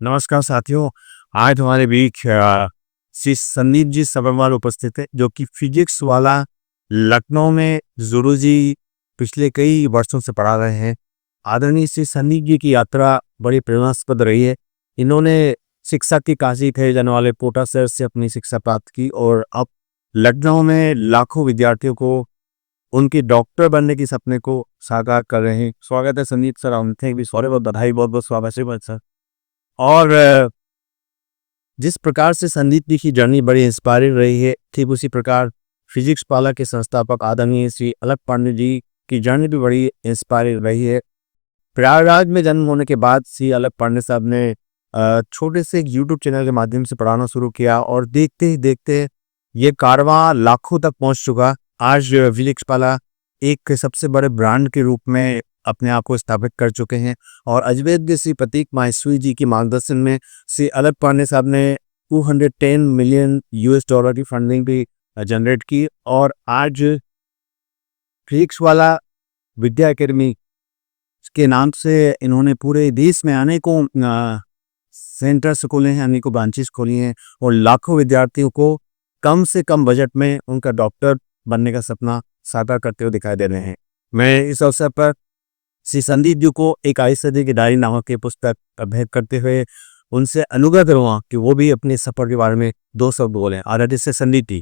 नमस्कार साथियों। आज हमारे बीच श्री संदीप जी सब्रवाल उपस्थित है, जो कि फिजिक्स वाला लखनऊ में ज़ूलॉजी पिछले कई वर्षों से पढ़ा रहे हैं। आदरणीय श्री संदीप जी की यात्रा बड़ी प्रेरणास्पद रही है। इन्होंने शिक्षा की काशी थे जाने वाले पोटा सर से अपनी शिक्षा प्राप्त की और अब लखनऊ में लाखों विद्यार्थियों को उनके डॉक्टर बनने के सपने को साकार कर रहे हैं। स्वागत है संदीप सर, हम थे भी सॉरी, बहुत बधाई, बहुत बहुत स्वागत सर। और जिस प्रकार से संदीप जी की जर्नी बड़ी इंस्पायरिंग रही है, ठीक उसी प्रकार फिजिक्स पाला के संस्थापक आदरणीय श्री अलक पांडे जी की जर्नी भी बड़ी इंस्पायरिंग रही है। प्रयागराज में जन्म होने के बाद श्री अलक पांडे साहब ने छोटे से एक यूट्यूब चैनल के माध्यम से पढ़ाना शुरू किया और देखते ही देखते ये कारवां लाखों तक पहुंच चुका। आज फिजिक्स पाला एक सबसे बड़े ब्रांड के रूप में अपने आप को स्थापित कर चुके हैं और अजमेर के श्री प्रतीक माहेश्वरी जी के मार्गदर्शन में श्री अलक पांडे साहब ने 210 मिलियन यूएस डॉलर की फंडिंग भी जनरेट की और आज फिजिक्स वाला विद्या एकेडमी के नाम से इन्होंने पूरे देश में अनेकों सेंटर्स खोले हैं, अनेकों ब्रांचेस खोली हैं और लाखों विद्यार्थियों को कम से कम बजट में उनका डॉक्टर बनने का सपना साकार करते हुए दिखाई दे रहे हैं। मैं इस अवसर पर श्री संदीप जी को एक आई सदी की डायरी नामक की पुस्तक भेंट करते हुए उनसे अनुग्रह करूँगा कि वो भी अपने सफ़र के बारे में 2 शब्द बोलें। आदरणीय से Sandeep ji.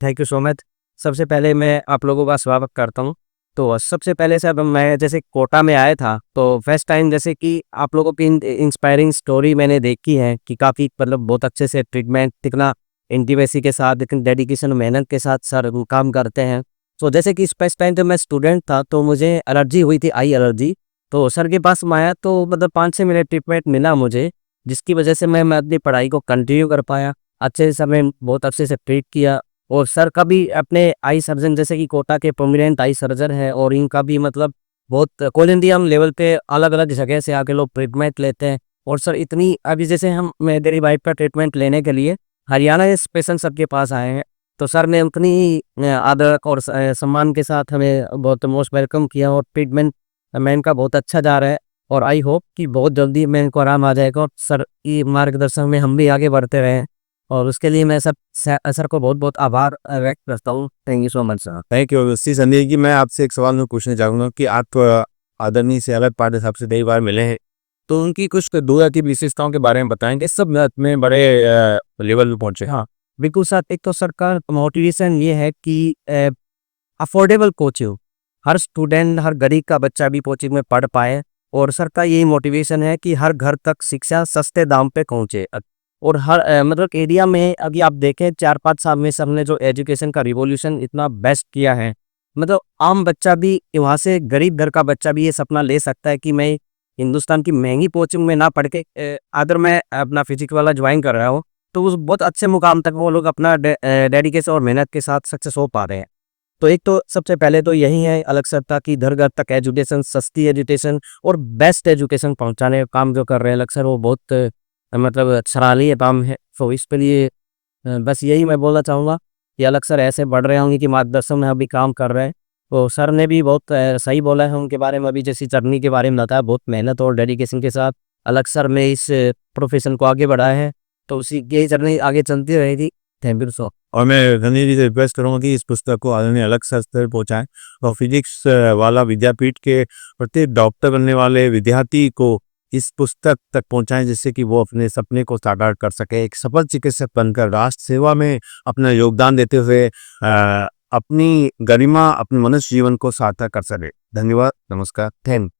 Thank you so much. सबसे पहले मैं आप लोगों का स्वागत करता हूँ। तो सबसे पहले से अब मैं जैसे कोटा में आया था, तो फर्स्ट टाइम जैसे कि आप लोगों की इंस्पायरिंग स्टोरी मैंने देखी है कि काफ़ी मतलब बहुत अच्छे से ट्रीटमेंट कितना इंटीमेसी के साथ, लेकिन डेडिकेशन मेहनत के साथ सर वो काम करते हैं। तो जैसे कि फर्स्ट टाइम जब मैं स्टूडेंट था तो मुझे एलर्जी हुई थी, आई एलर्जी। तो सर के पास मैं आया तो मतलब 5-6 मिनट ट्रीटमेंट मिला मुझे, जिसकी वजह से मैं अपनी पढ़ाई को कंटिन्यू कर पाया। अच्छे से हमें बहुत अच्छे से ट्रीट किया और सर का भी अपने आई सर्जन जैसे कि कोटा के प्रोमिनेंट आई सर्जन है और इनका भी मतलब बहुत ऑल इंडिया लेवल पे अलग-अलग जगह से आके लोग ट्रीटमेंट लेते हैं। और सर इतनी अभी जैसे हम मैं मेरी वाइफ का ट्रीटमेंट लेने के लिए हरियाणा के पेशेंट सबके पास आए हैं, तो सर ने उतनी आदर और सम्मान के साथ हमें बहुत मोस्ट वेलकम किया और ट्रीटमेंट मैं इनका बहुत अच्छा जा रहा है और आई होप कि बहुत जल्दी मैं इनको आराम आ जाएगा और सर की मार्गदर्शन में हम भी आगे बढ़ते रहें। और उसके लिए मैं सर को बहुत-बहुत आभार व्यक्त करता हूँ। Thank you so much sir. Thank you. Shri Sandeep ji, मैं आपसे एक सवाल मैं पूछना चाहूँगा कि आप आदरणीय से अलक पांडे साहब से कई बार मिले हैं, तो उनकी कुछ दो या तीन विशेषताओं के बारे में बताएँगे? सब में बड़े लेवल पे पहुँचे। हाँ, बिल्कुल सर। एक तो सर का मोटिवेशन ये है कि अफोर्डेबल कोचिंग, हर स्टूडेंट, हर गरीब का बच्चा भी कोचिंग में पढ़ पाए और सर का यही मोटिवेशन है कि हर घर तक शिक्षा सस्ते दाम पे पहुँचे। और हर मतलब एरिया में अभी आप देखें 4-5 साल में सबने जो एजुकेशन का रिवॉल्यूशन इतना बेस्ट किया है, मतलब आम बच्चा भी वहाँ से गरीब घर का बच्चा भी ये सपना ले सकता है कि मैं हिंदुस्तान की महँगी कोचिंग में ना पढ़ के अगर मैं अपना फिजिक्स वाला ज्वाइन कर रहा हूँ, तो उस बहुत अच्छे मुकाम तक वो लोग अपना डेडिकेशन और मेहनत के साथ सक्सेस हो पा रहे हैं। तो एक तो सबसे पहले तो यही है अलग सत्ता की घर-घर तक एजुकेशन, सस्ती एजुकेशन और बेस्ट एजुकेशन पहुँचाने का काम जो कर रहे हैं अलग सर, वो बहुत मतलब सराहनीय काम है। तो इसके लिए बस यही मैं बोलना चाहूँगा कि अलग सर ऐसे बढ़ रहे होंगे कि मार्गदर्शन में अभी काम कर रहे हैं। तो सर ने भी बहुत सही बोला है उनके बारे में, अभी जैसी जर्नी के बारे में बताया, बहुत मेहनत और डेडिकेशन के साथ अलग सर ने इस प्रोफ़ेशन को आगे बढ़ाया है। तो उसी यही जर्नी आगे चलती रहेगी। थैंक यू सो और मैं संदीप जी से रिक्वेस्ट करूँगा कि इस पुस्तक को आदरणीय अलग स्तर तक पहुँचाएँ और फिजिक्स वाला विद्यापीठ के प्रत्येक डॉक्टर बनने वाले विद्यार्थी को इस पुस्तक तक पहुँचाएँ, जिससे कि वो अपने सपने को साकार कर सके। एक सफल चिकित्सक बनकर राष्ट्र सेवा में अपना योगदान देते हुए अपनी गरिमा, अपने मनुष्य जीवन को सार्थक कर सके। धन्यवाद, नमस्कार, थैंक